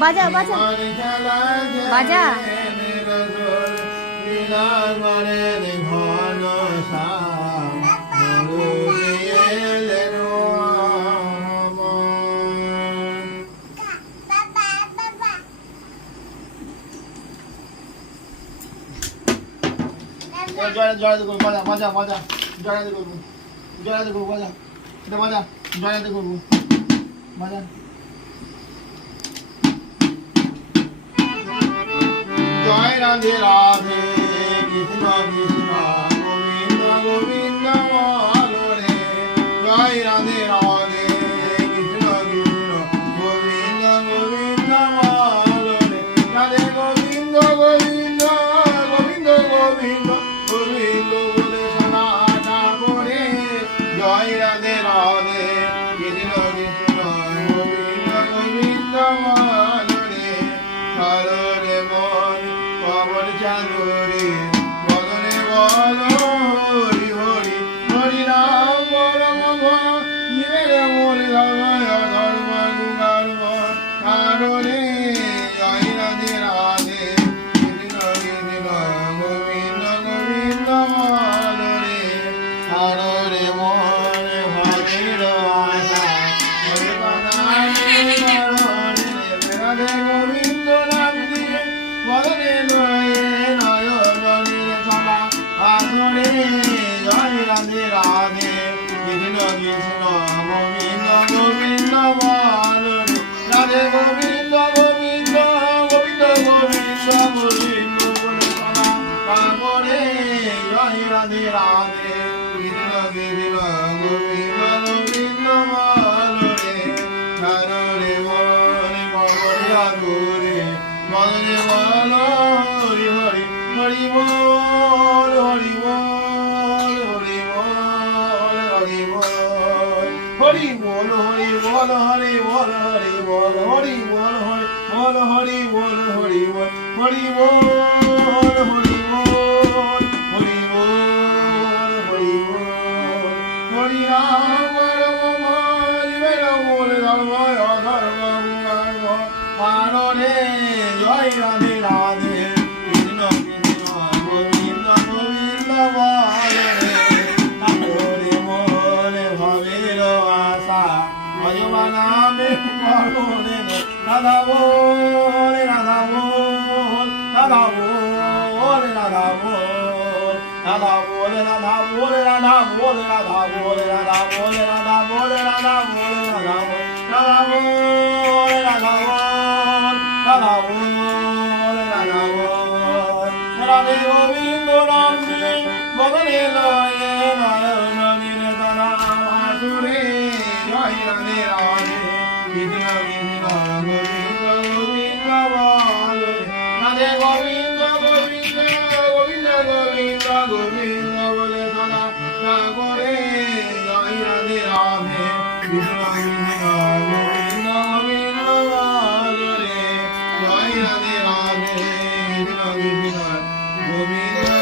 বাজা বাজা। বাজা। জড়াতে করব মজা মজা মজা জড়াতে করব জড়াতে করব মজা এটা মজা জড়াতে করব মজা জয় রাধে রাধে কৃষ্ণ গোবিন্দ গোবিন্দ রাধে গোবিন্দ গোবিন্দ গোবিন্দ গোবিন্দ গোবিন্দ তারপরে জয় রাধে রাধে কৃষ্ণ কৃষ্ণ গোবিন্দ গোবিন্দ বলরে কারণে মনে মনে আদরে মনে বল হরি হরি হরি বল হরি বল হরি বল হরি বল হরি বল হরি বল হরি বল হরি বল হরি বল হরি বল হরি বল হরি বল হরি বল হরি বল হরি রাম রাম বলে ধর্ময় অধর্ম ধর্ম মানরে জয় রাধে রাধে Bye. रामे गोविंद